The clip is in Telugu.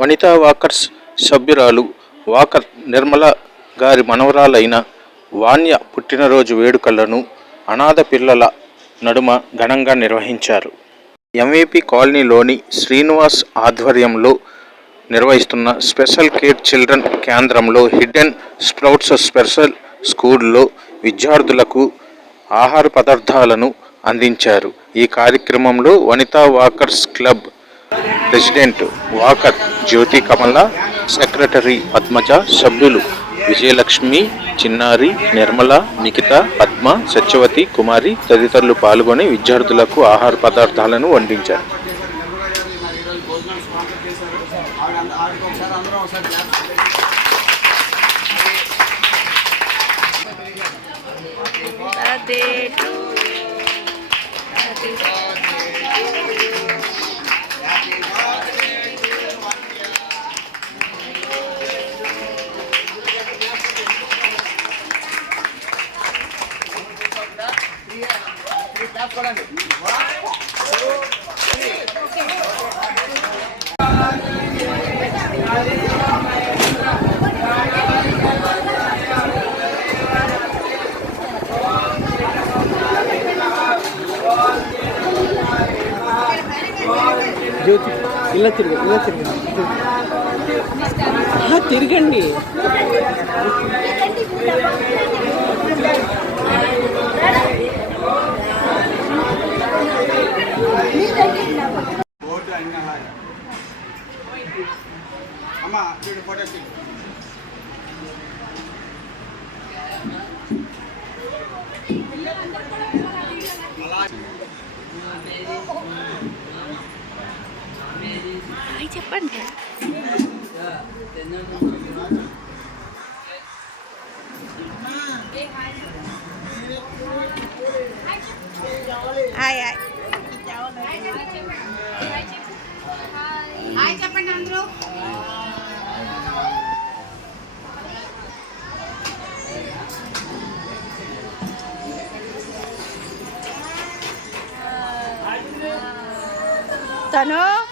వనితా వాకర్స్ సభ్యురాలు వాకర్ నిర్మల గారి మనవరాలైన వాణ్య పుట్టినరోజు వేడుకలను అనాథ పిల్లల నడుమ ఘనంగా నిర్వహించారు. ఎంవిపి కాలనీలోని శ్రీనివాస్ ఆధ్వర్యంలో నిర్వహిస్తున్న స్పెషల్ కేర్ చిల్డ్రన్ కేంద్రంలో హిడెన్ స్ప్రౌట్స్ స్పెషల్ స్కూల్లో విద్యార్థులకు ఆహార పదార్థాలను అందించారు. ఈ కార్యక్రమంలో Vanitha walkers club president walker Jyothi Kamala secretary Padmaja సభ్యులు విజయలక్ష్మి చిన్నారి నిర్మల నిఖిత పద్మ సత్యవతి కుమారి తదితరులు పాల్గొని విద్యార్థులకు ఆహార పదార్థాలను వండించారు birthday. జ్యోతి ఇలా తిరుగు ఇలా తిరుగు. తిరగండి. చూడు ఫోటో తీ. హాయ్ చెప్పండి. Hi hi. హాయ్ చెప్పండి అందరూ. Tano?